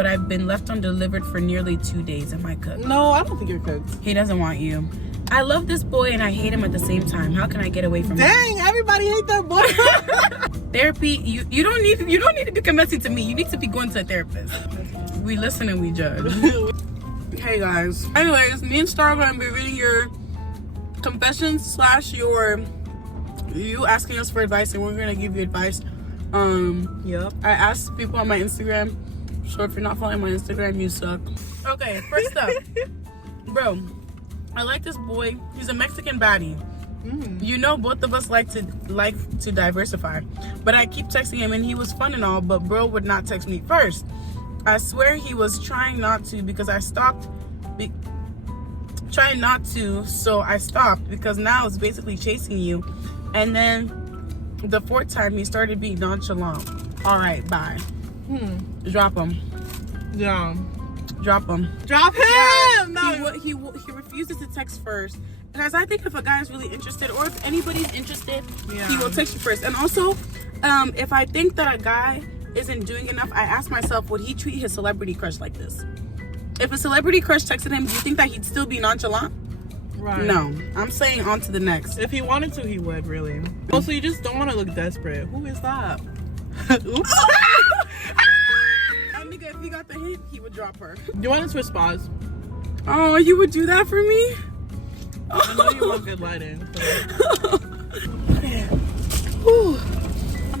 but I've been left undelivered for nearly 2 days. Am I cooked? No, I don't think you're cooked. He doesn't want you. I love this boy and I hate him at the same time. How can I get away from him? Dang, everybody hate that boy. Therapy, you don't need to be confessing to me. You need to be going to a therapist. We listen and we judge. Hey guys. Anyways, me and Star are gonna be reading your confessions / you asking us for advice, and we're gonna give you advice. Yep. I asked people on my Instagram, so if you're not following my Instagram, you suck. Okay, first up, bro, I like this boy. He's a Mexican baddie. You know, both of us like to diversify, but I keep texting him, and he was fun and all, but bro would not text me first. I swear he was trying not to because I stopped. Trying not to, so I stopped because now it's basically chasing you. And then the 4th time he started being nonchalant. All right, bye. Drop him. Yeah. Drop him. Drop him. Yeah, No. He refuses to text first. Guys, I think if a guy is really interested, or if anybody's interested, he will text you first. And also, if I think that a guy isn't doing enough, I ask myself, would he treat his celebrity crush like this? If a celebrity crush texted him, do you think that he'd still be nonchalant? Right. No. I'm saying on to the next. If he wanted to, he would, really. Also, you just don't want to look desperate. Who is that? Oops. Nigga, if he got the hint, he would drop her. You want to switch spots? Oh, you would do that for me? I know you want good lighting.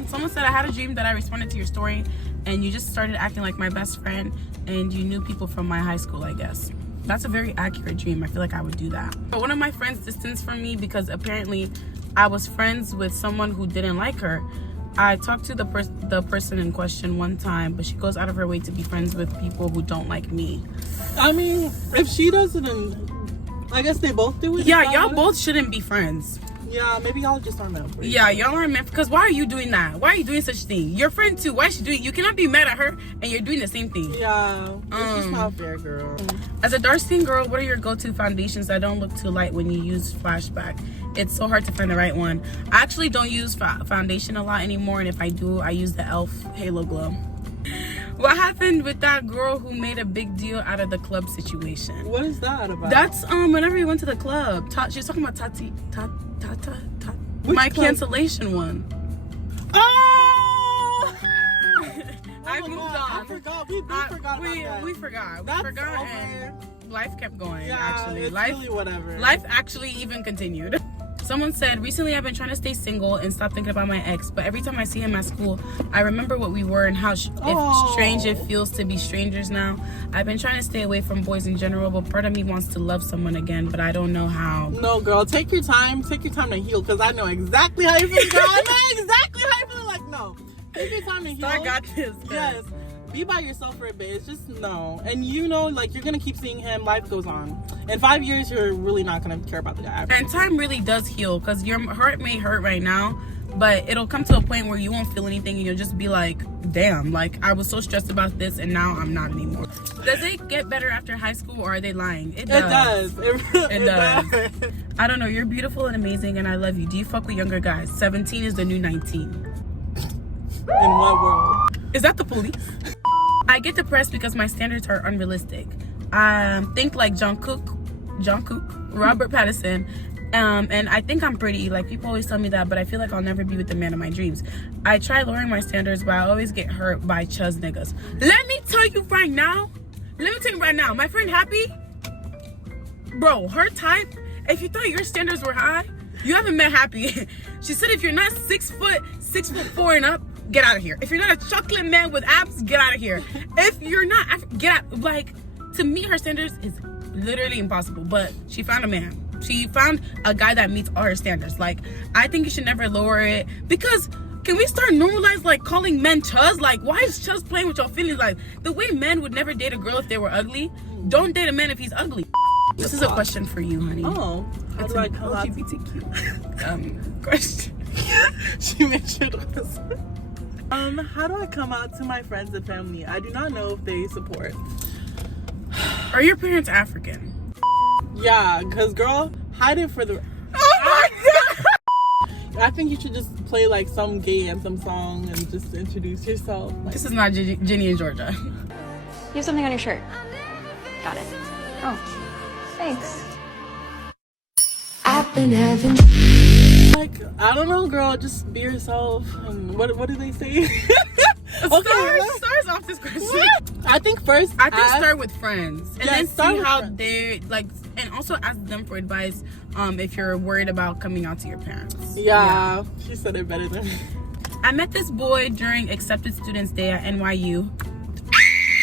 Someone said I had a dream that I responded to your story and you just started acting like my best friend and you knew people from my high school, I guess. That's a very accurate dream. I feel like I would do that. But one of my friends distanced from me because apparently I was friends with someone who didn't like her. I talked to the person in question one time, but she goes out of her way to be friends with people who don't like me. I mean, if she doesn't, I guess they both do it. Yeah, y'all both shouldn't be friends. Yeah, maybe y'all just aren't meant for you. Yeah, y'all aren't meant, because why are you doing that? Why are you doing such thing? Your friend too. Why is she doing? You cannot be mad at her and you're doing the same thing. Yeah, it's just not fair, girl. As a dark skin girl, what are your go-to foundations that don't look too light when you use flashback? It's so hard to find the right one. I actually don't use foundation a lot anymore, and if I do, I use the e.l.f. Halo Glow. What happened with that girl who made a big deal out of the club situation? What is that about? That's whenever we went to the club. She was talking about Tata. My club? Cancellation one. Oh! I moved on. I forgot. We forgot about that. We forgot. That's We forgot, over. and life kept going. Yeah, actually, it's life really whatever. Life actually even continued. Someone said, recently I've been trying to stay single and stop thinking about my ex, but every time I see him at school, I remember what we were and how strange it feels to be strangers now. I've been trying to stay away from boys in general, but part of me wants to love someone again, but I don't know how. No, girl, take your time. Take your time to heal, because I know exactly how you feel, girl. I know exactly how you feel. Like, no. Take your time to heal. I got this. Yes. Be by yourself for a bit. It's just no. And you know, like, you're going to keep seeing him. Life goes on. In 5 years, you're really not going to care about the guy. And time really does heal, because your heart may hurt right now, but it'll come to a point where you won't feel anything and you'll just be like, damn, like, I was so stressed about this and now I'm not anymore. Does it get better after high school, or are they lying? It does. It does. I don't know. You're beautiful and amazing and I love you. Do you fuck with younger guys? 17 is the new 19. In what world? Is that the police? I get depressed because my standards are unrealistic. Think like Jungkook, Robert Pattinson, and I think I'm pretty. Like, people always tell me that, but I feel like I'll never be with the man of my dreams. I try lowering my standards, but I always get hurt by chuzz niggas. Let me tell you right now, my friend Happy, bro, her type, if you thought your standards were high, you haven't met Happy. She said if you're not 6'4" and up, get out of here. If you're not a chocolate man with abs, get out of here. If you're not, get out. Like, to meet her standards is literally impossible, but she found a man. She found a guy that meets all her standards. Like, I think you should never lower it, because can we start normalize, like, calling men chuzz? Like, why is chuzz playing with your feelings? Like, the way men would never date a girl if they were ugly, don't date a man if he's ugly. This is a question for you, honey. Oh, how It's do I an come out? LGBTQ question. She made sure to listen. How do I come out to my friends and family? I do not know if they support. Are your parents African? Yeah, because, girl, hide it for the... Oh my god! I think you should just play, like, some gay anthem song and just introduce yourself. Like, This is not Ginny and Georgia. You have something on your shirt. Got it. Oh, thanks. I've been having Like, I don't know, girl. Just be yourself. And what do they say? Stars off this question. I think first, I think start with friends and then start see with how friends. they like, and also ask them for advice. If you're worried about coming out to your parents. Yeah, she said it better than me. I met this boy during Accepted Students Day at NYU.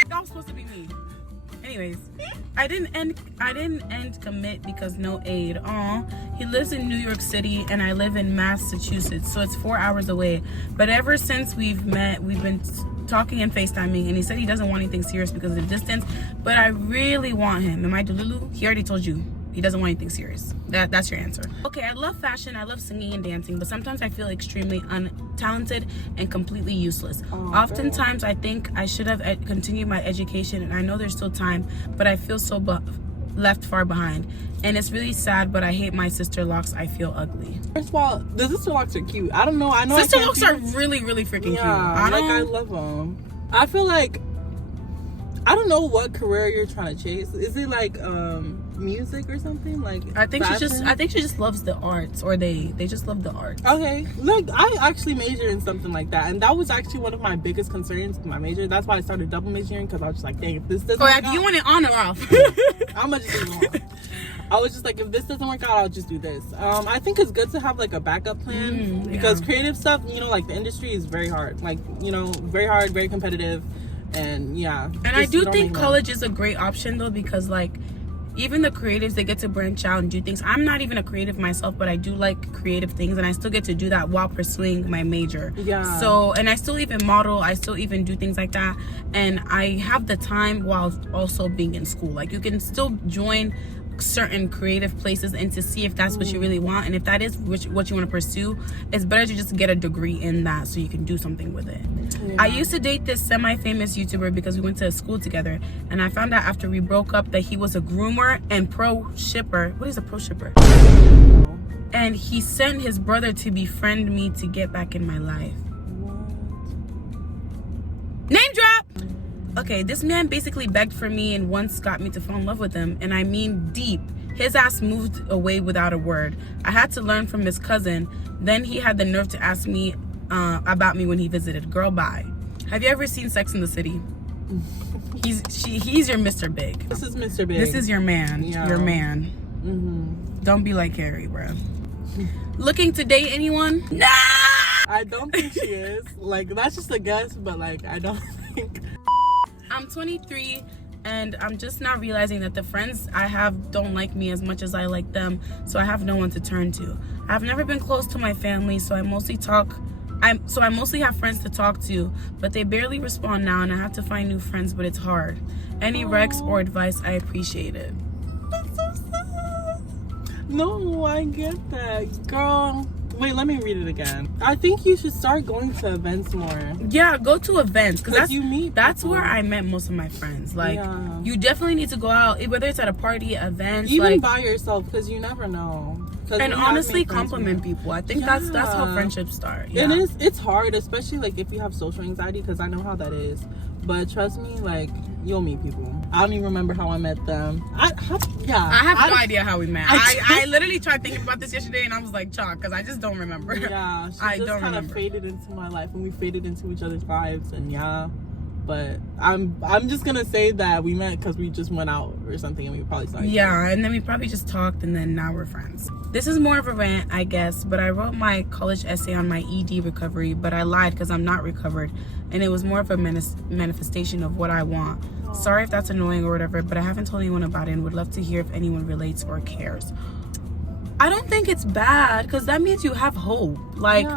That was supposed to be me. Anyways, I didn't end commit because no aid. Aw, he lives in New York City and I live in Massachusetts, so it's 4 hours away. But ever since we've met, we've been talking and FaceTiming, and he said he doesn't want anything serious because of the distance, but I really want him. Am I delulu? He already told you. He doesn't want anything serious. That's your answer. Okay, I love fashion, I love singing and dancing, but sometimes I feel extremely untalented and completely useless. Oftentimes I think I should have continued my education, and I know there's still time, but I feel so left far behind. And it's really sad, but I hate my sister locks. I feel ugly. First of all, the sister locks are cute. I don't know. I know Sister locks are really, really freaking cute. I love them. I feel like, I don't know what career you're trying to chase. Is it like music or something? Like I think fashion? she just loves the arts, or they just love the arts. Okay, like I actually majored in something like that, and that was actually one of my biggest concerns with my major. That's why I started double majoring, because I was just like, dang, if this doesn't work out, You want it on or off? I'm gonna just leave it on. I was just like, if this doesn't work out, I'll just do this. I think it's good to have like a backup plan, because creative stuff, you know, like the industry is very hard, like, you know, very hard, very competitive, and yeah. And I do think college is a great option though, because like, even the creatives, they get to branch out and do things. I'm not even a creative myself, but I do like creative things, and I still get to do that while pursuing my major. Yeah. So, and I still even model, I still even do things like that, and I have the time while also being in school. Like, you can still join certain creative places and to see if that's what you really want, and if that is what you want to pursue, it's better to just get a degree in that so you can do something with it. I used to date this semi-famous YouTuber because we went to school together, and I found out after we broke up that he was a groomer and pro shipper. What is a pro shipper? And he sent his brother to befriend me to get back in my life. Name drop. Okay, this man basically begged for me and once got me to fall in love with him, and I mean deep. His ass moved away without a word. I had to learn from his cousin. Then he had the nerve to ask me about me when he visited. Girl, bye. Have you ever seen Sex in the City? He's your Mr. Big. This is Mr. Big. This is your man. Yeah. Your man. Don't be like Harry, bro. Looking to date anyone? Nah! I don't think she is. Like, that's just a guess, but like, I don't think. I'm 23 and I'm just now realizing that the friends I have don't like me as much as I like them, so I have no one to turn to. I've never been close to my family, so I mostly have friends to talk to, but they barely respond now, and I have to find new friends, but it's hard. Any recs or advice, I appreciate it. That's so sad. No, I get that, girl. Wait, let me read it again. I think you should start going to events more. Yeah, go to events, because you meet that's people. where I met most of my friends. Like, you definitely need to go out, whether it's at a party, events, even like, by yourself, because you never know. And honestly, compliment people. I think that's how friendships start. Yeah. And it's hard, especially like if you have social anxiety, because I know how that is. But trust me, like, you'll meet people. I don't even remember how I met them. I have no idea how we met. I literally tried thinking about this yesterday, and I was like, chalk, because I just don't remember. Yeah, she just kind of faded into my life, and we faded into each other's lives, and yeah. But I'm just gonna say that we met because we just went out or something, and we probably saw each other. Yeah, and then we probably just talked, and then now we're friends. This is more of a rant, I guess, but I wrote my college essay on my ED recovery, but I lied because I'm not recovered, and it was more of a manifestation of what I want. Sorry if that's annoying or whatever, but I haven't told anyone about it and would love to hear if anyone relates or cares. I don't think it's bad, because that means you have hope. Like,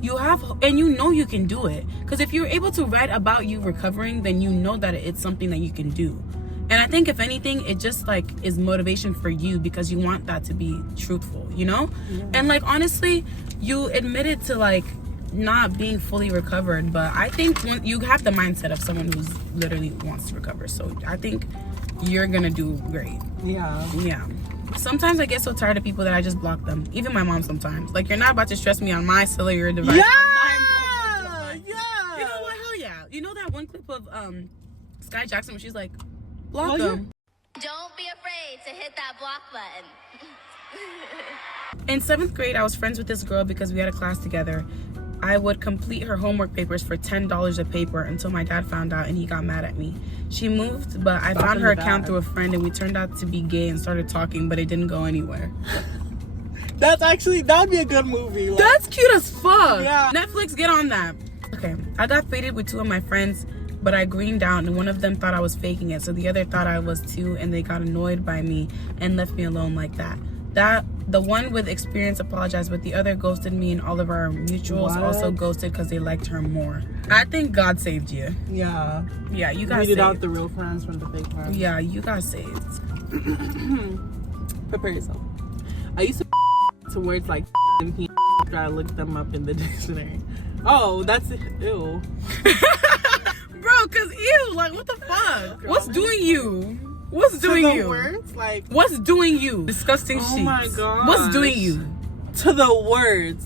you have, and you know you can do it. Because if you're able to write about you recovering, then you know that it's something that you can do. And I think if anything, it just like is motivation for you, because you want that to be truthful, you know? And like, honestly, you admitted to like not being fully recovered, but I think when you have the mindset of someone who's literally wants to recover, so I think you're gonna do great. Yeah. Sometimes I get so tired of people that I just block them. Even my mom sometimes. Like, you're not about to stress me on my cellular device. Yeah. You know what? Hell yeah. You know that one clip of Sky Jackson when she's like, block Well, them. Don't be afraid to hit that block button. In 7th grade, I was friends with this girl because we had a class together. I would complete her homework papers for $10 a paper until my dad found out and he got mad at me. She moved, but I found her account through a friend and we turned out to be gay and started talking, but it didn't go anywhere. That would be a good movie. Like, That's cute as fuck. Yeah. Netflix, get on that. Okay, I got faded with 2 of my friends, but I greened out and one of them thought I was faking it, so the other thought I was too, and they got annoyed by me and left me alone like that. The one with experience apologized, but the other ghosted me, and all of our mutuals also ghosted because they liked her more. I think God saved you. Yeah. Yeah, you got Weeded saved. out the real friends from the fake friends. Yeah, you got saved. Prepare yourself. I used to words like and p after I looked them up in the dictionary. Oh, that's ew. Bro, cause ew, like what the fuck? Girl. What's doing you? What's doing to the you? words, like, What's doing you? Disgusting oh sheets. my gosh. What's doing you? To the words,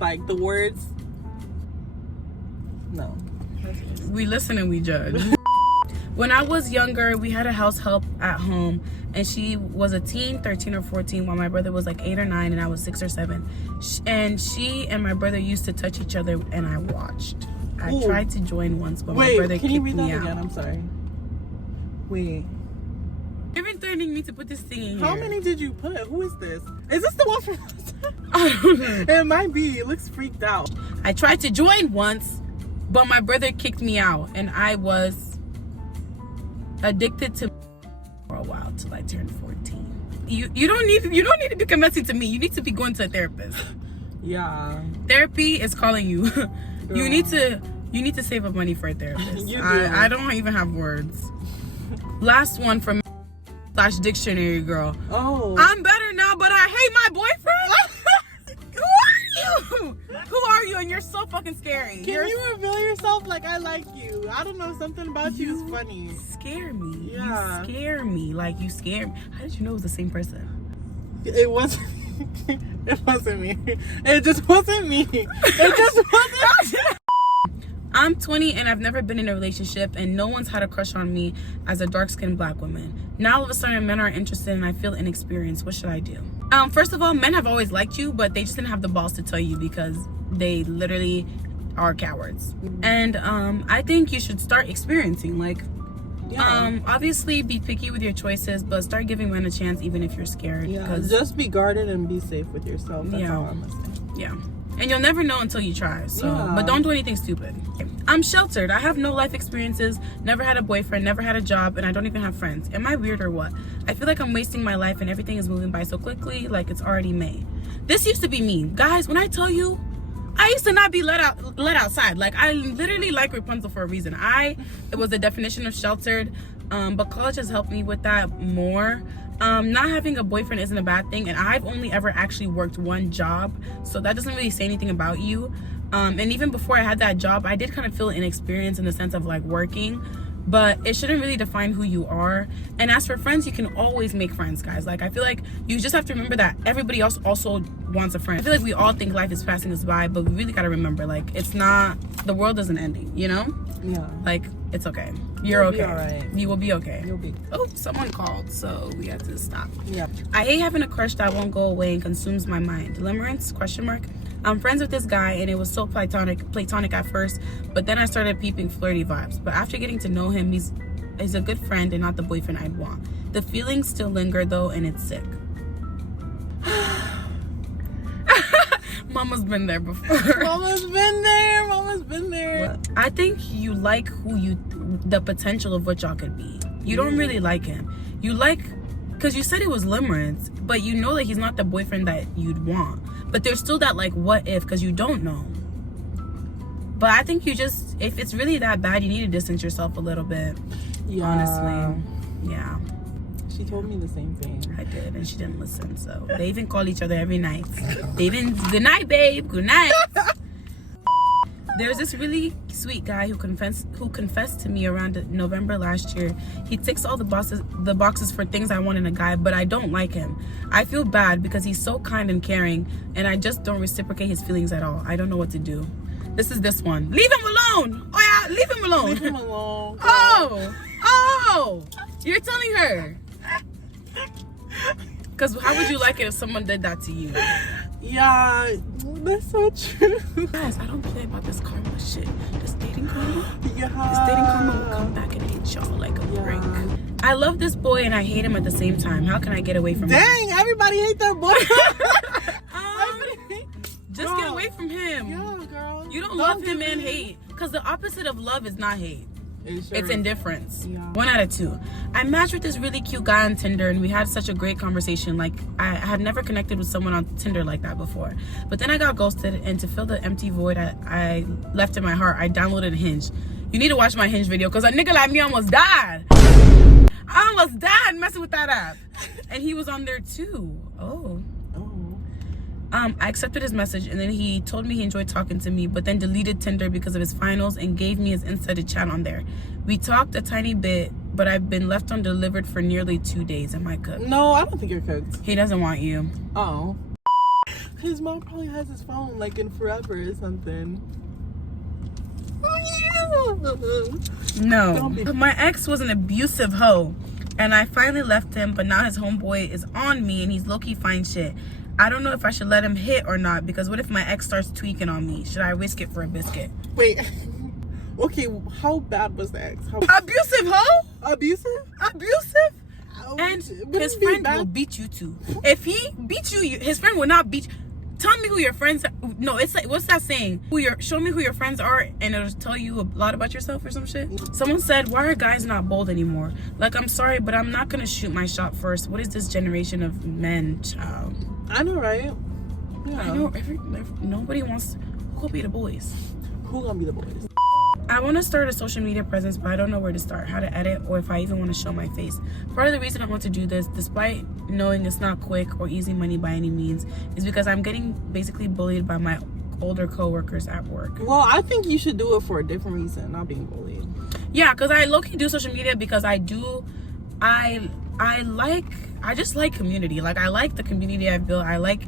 like the words. No. We listen and we judge. When I was younger, we had a house help at home, and she was a teen, 13 or 14, while my brother was like 8 or 9, and I was 6 or 7. And she and my brother used to touch each other, and I watched. I tried to join once, but my brother can you kicked read that me again? out. I'm sorry. Wait. You've been threatening me to put this thing in here. How many did you put? Who is this? Is this the one from last time? I don't know. It might be. It looks freaked out. I tried to join once, but my brother kicked me out, and I was addicted to for a while till I turned 14. You don't need to be confessing to me. You need to be going to a therapist. Yeah. Therapy is calling you. You Girl. need to save up money for a therapist. You do. I don't even have words. Last one from /dictionary girl. Oh. I'm better now, but I hate my boyfriend. Who are you? Who are you? And you're so fucking scary. Can you reveal yourself? Like, I like you. I don't know. Something about you is funny. Scare me. Yeah. You scare me. Like, you scare me. How did you know it was the same person? It wasn't. It wasn't me. It just wasn't me. It just wasn't. I'm 20 and I've never been in a relationship, and no one's had a crush on me as a dark-skinned black woman. Now all of a sudden men are interested and I feel inexperienced. What should I do? First of all, men have always liked you, but they just didn't have the balls to tell you because they literally are cowards. And I think you should start experiencing. Like, obviously be picky with your choices, but start giving men a chance even if you're scared. Yeah, just be guarded and be safe with yourself. That's all I'm gonna say. Yeah. And you'll never know until you try. So, Yeah. but don't do anything stupid. I'm sheltered. I have no life experiences, never had a boyfriend, never had a job, and I don't even have friends. Am I weird or what? I feel like I'm wasting my life and everything is moving by so quickly, like it's already May. This used to be me. Guys, when I tell you, I used to not be let outside. Like, I literally like Rapunzel for a reason. It was the definition of sheltered, but college has helped me with that more. Not having a boyfriend isn't a bad thing, and I've only ever actually worked one job, so that doesn't really say anything about you. And even before I had that job, I did kind of feel inexperienced in the sense of like working, but it shouldn't really define who you are. And as for friends, you can always make friends, guys. Like, I feel like you just have to remember that everybody else also wants a friend. I feel like we all think life is passing us by, but we really got to remember, like, it's not, the world isn't ending, you know? Yeah. Like, it's okay. You're okay. Be all right. You will be okay. You'll be. Oh, someone called, so we have to stop. Yeah. I hate having a crush that won't go away and consumes my mind. Limerence? ? I'm friends with this guy and it was so platonic at first, but then I started peeping flirty vibes. But after getting to know him, he's a good friend and not the boyfriend I'd want. The feelings still linger though, and it's sick. Mama's been there before. Mama's been there. Mama's been there. I think you like the potential of what y'all could be. You don't really like him. You like, because you said it was limerence, but you know that he's not the boyfriend that you'd want. But there's still that like what if, because you don't know. But I think you just, if it's really that bad, you need to distance yourself a little bit. Yeah. Honestly. Yeah. She told me the same thing. I did, and she didn't listen. So they even call each other every night. They even, good night, babe. Good night. There's this really sweet guy who confessed to me around November last year. He ticks all the boxes for things I want in a guy, but I don't like him. I feel bad because he's so kind and caring, and I just don't reciprocate his feelings at all. I don't know what to do. This is this one. Leave him alone. Oh yeah. Leave him alone. Leave him alone. Oh, you're telling her. Because how would you like it if someone did that to you? Yeah, that's so true. Guys, I don't play about this karma shit. This dating karma. Yeah. This dating karma will come back and hit y'all like a brick. I love this boy and I hate him at the same time. How can I get away from him? Dang, everybody hate that boy. Just get away from him. Yeah, girl. You don't love him and hate. Because the opposite of love is not hate. It's indifference. Yeah. 1 out of 2. I matched with this really cute guy on Tinder and we had such a great conversation. Like, I had never connected with someone on Tinder like that before. But then I got ghosted, and to fill the empty void I left in my heart, I downloaded Hinge. You need to watch my Hinge video because a nigga like me almost died. I almost died messing with that app. And he was on there too. I accepted his message, and then he told me he enjoyed talking to me, but then deleted Tinder because of his finals and gave me his Insta to chat on there. We talked a tiny bit, but I've been left undelivered for nearly 2 days. Am I cooked? No, I don't think you're cooked. He doesn't want you. Oh. His mom probably has his phone like in forever or something. No. My ex was an abusive hoe, and I finally left him, but now his homeboy is on me and he's low-key fine shit. I don't know if I should let him hit or not, because what if my ex starts tweaking on me? Should I risk it for a biscuit? Wait. Okay, how bad was the ex? Abusive hoe? Abusive? And his friend will beat you too. If he beats you, his friend will not beat you. Tell me who your friends are. No, it's like, what's that saying? Show me who your friends are and it'll tell you a lot about yourself or some shit. Someone said, why are guys not bold anymore? Like, I'm sorry, but I'm not gonna shoot my shot first. What is this generation of men, child? I know, right? Yeah. I know, nobody wants, who gonna be the boys? Who gonna be the boys? I want to start a social media presence, but I don't know where to start, how to edit, or if I even want to show my face. Part of the reason I want to do this, despite knowing it's not quick or easy money by any means, is because I'm getting basically bullied by my older co-workers at work. Well, I think you should do it for a different reason, not being bullied. Yeah, because I low-key do social media because I just like community. Like, I like the community I've built. I like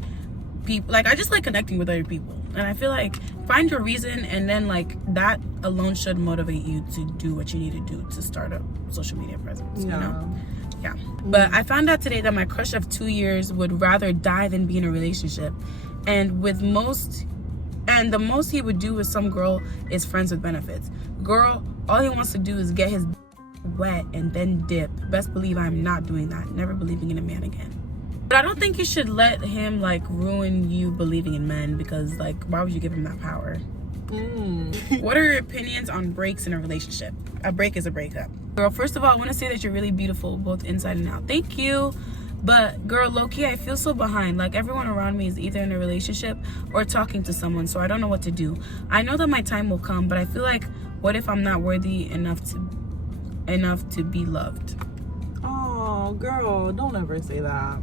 people. Like, I just like connecting with other people. And I feel like find your reason, and then like that alone should motivate you to do what you need to do to start a social media presence. You know? Yeah. But I found out today that my crush of 2 years would rather die than be in a relationship. And the most he would do with some girl is friends with benefits. Girl, all he wants to do is get his wet and then dip. Best believe I'm not doing that. Never believing in a man again. But I don't think you should let him like ruin you believing in men, because like, why would you give him that power? What are your opinions on breaks in a relationship? A break is a breakup. Girl, first of all, I want to say that you're really beautiful both inside and out. Thank you. But girl, low-key, I feel so behind. Like, everyone around me is either in a relationship or talking to someone, so I don't know what to do. I know that my time will come, but I feel like, what if I'm not worthy enough to be loved? Oh, girl, don't ever say that.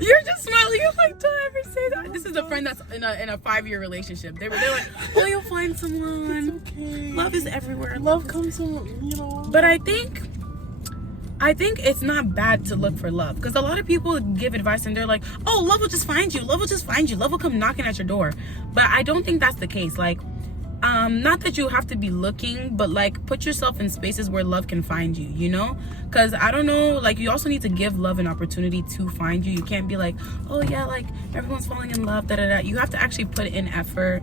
You're just smiling. You're like, don't ever say that. This is a friend that's in a 5-year relationship. They're like, oh, you'll find someone. It's okay. Love is everywhere. Love comes from, you know. But I think it's not bad to look for love, because a lot of people give advice and they're like, oh, love will just find you. Love will just find you. Love will come knocking at your door. But I don't think that's the case. Like, not that you have to be looking, but like, put yourself in spaces where love can find you, you know? Because I don't know, like, you also need to give love an opportunity to find you. You can't be like, oh yeah, like everyone's falling in love, You have to actually put in effort.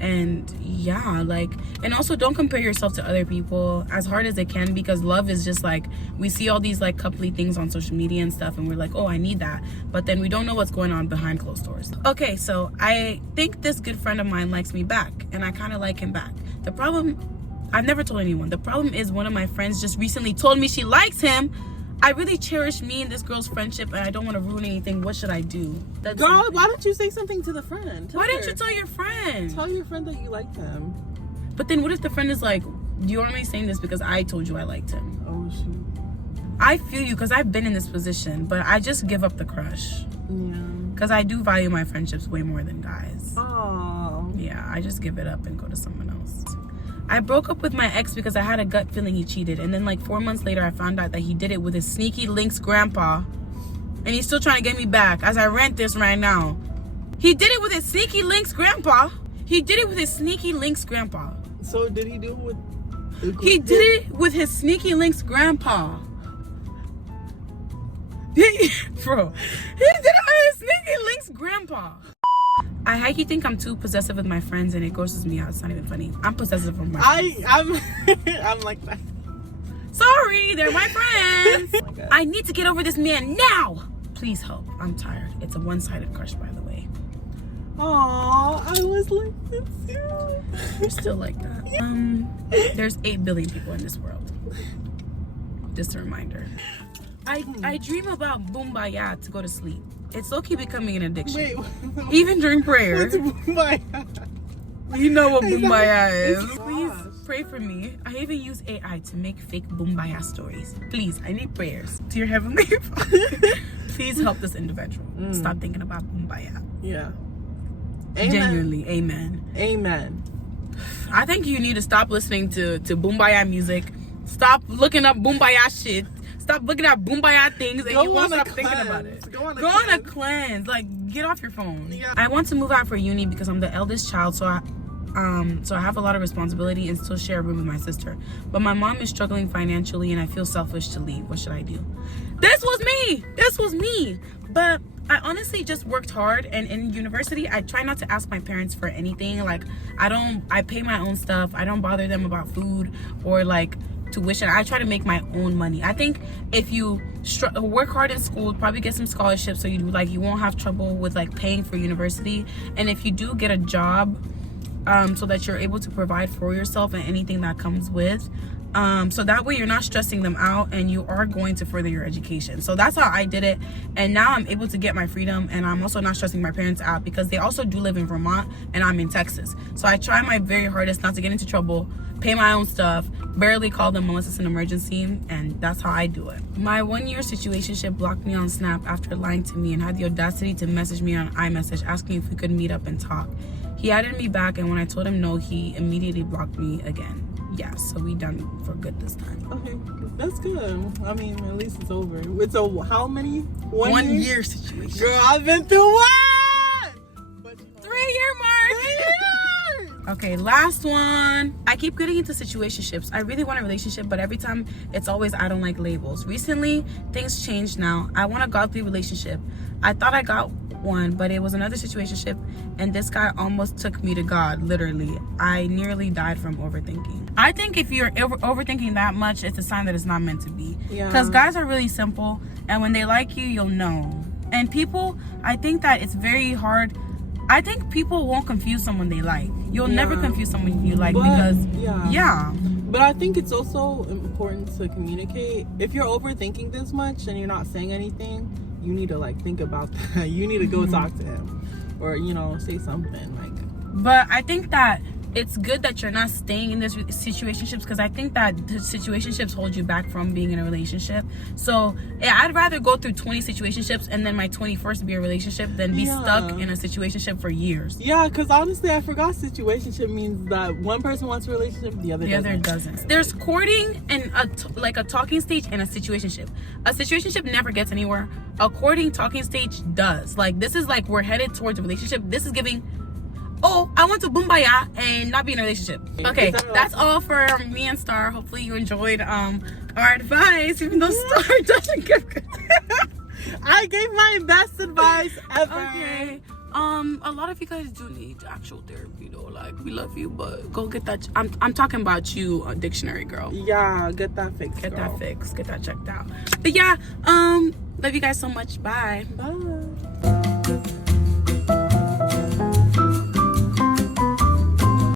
And yeah, like, and also don't compare yourself to other people as hard as it can, because love is just like, we see all these like coupley things on social media and stuff, and we're like, oh, I need that, but then we don't know what's going on behind closed doors. Okay, so I think this good friend of mine likes me back, and I kind of like him back. The problem, I've never told anyone. The problem is one of my friends just recently told me she likes him. I really cherish me and this girl's friendship, and I don't want to ruin anything. What should I do? Girl, why don't you say something to the friend? Why didn't you tell your friend? Tell your friend that you like him. But then what if the friend is like, you are only saying this because I told you I liked him? Oh, shoot. I feel you, because I've been in this position, but I just give up the crush. Yeah. Because I do value my friendships way more than guys. Oh. Yeah, I just give it up and go to someone else. I broke up with my ex because I had a gut feeling he cheated. And then like 4 months later, I found out that he did it with his sneaky Lynx grandpa. And he's still trying to get me back as I rant this right now. He did it with his sneaky Lynx grandpa. He did it with his sneaky Lynx grandpa. So did he do it with? He did it with his sneaky links grandpa. Bro, he did it with his sneaky links grandpa. I hikey think I'm too possessive with my friends and it grosses me out. It's not even funny. I'm possessive with my friends. I'm like that. Sorry, they're my friends. Oh my God. I need to get over this man now. Please help. I'm tired. It's a one-sided crush, by the way. Aww, I was like this too. You're still like that. There's 8 billion people in this world. Just a reminder. I dream about Boombaya to go to sleep. It's low-key becoming an addiction. Wait, Even during prayer. what's Boombaya? You know what Boombaya is. Gosh. Please pray for me. I even use AI to make fake Boombaya stories. Please, I need prayers. Dear Heavenly Father, please help this individual. Stop thinking about Boombaya. Yeah. Amen. Genuinely, amen. Amen. I think you need to stop listening to Boombaya music. Stop looking up Boombaya shit. Stop looking at Boombaya things and you won't stop thinking about it. Go on a cleanse. Like, get off your phone. Yeah. I want to move out for uni because I'm the eldest child, so I have a lot of responsibility and still share a room with my sister. But my mom is struggling financially and I feel selfish to leave. What should I do? This was me. But I honestly just worked hard, and in university I try not to ask my parents for anything. Like, I pay my own stuff. I don't bother them about food or like tuition. I try to make my own money. I think if you work hard in school, probably get some scholarships so you won't have trouble with like paying for university. And if you do get a job, so that you're able to provide for yourself and anything that comes with, so that way you're not stressing them out and you are going to further your education. So that's how I did it, and now I'm able to get my freedom, and I'm also not stressing my parents out because they also do live in Vermont and I'm in Texas. So I try my very hardest not to get into trouble, pay my own stuff, barely call them unless it's an emergency, and that's how I do it. My 1-year situationship blocked me on Snap after lying to me and had the audacity to message me on iMessage asking if we could meet up and talk. He added me back, and when I told him no, he immediately blocked me again. Yeah, so we done for good this time. Okay, that's good. I mean, at least it's over. It's a how many? 1 year situation. Girl, I've been through what? But 3-year mark. Okay, last one. I keep getting into situationships. I really want a relationship, but every time it's always I don't like labels. Recently, things changed now. I want a godly relationship. I thought I got one, but it was another situationship, and this guy almost took me to God, literally. I nearly died from overthinking. I think if you're overthinking that much, it's a sign that it's not meant to be. Yeah. Because guys are really simple, and when they like you, you'll know. And people, I think that it's very hard. I think people won't confuse someone they like. You'll never confuse someone you like, because yeah. But I think it's also important to communicate. If you're overthinking this much and you're not saying anything, you need to like think about that. You need to go talk to him, or say something like. But I think that it's good that you're not staying in this situationships, because I think that the situationships hold you back from being in a relationship. So I'd rather go through 20 situationships and then my 21st be a relationship than be stuck in a situationship for years. Yeah, because honestly, I forgot situationship means that one person wants a relationship, the other doesn't. There's courting and a talking stage and a situationship. A situationship never gets anywhere. A courting talking stage does. Like, this is like we're headed towards a relationship. This is giving, oh, I want to Boombaya and not be in a relationship. Okay, that's all for me and Star. Hopefully you enjoyed our advice, even though Star doesn't give good. I gave my best advice ever. Okay. A lot of you guys do need actual therapy though. Like, we love you, but go get that. I'm talking about you, dictionary girl. Yeah, get that fixed. Get that fixed. Get that checked out. But yeah, love you guys so much. Bye. Bye.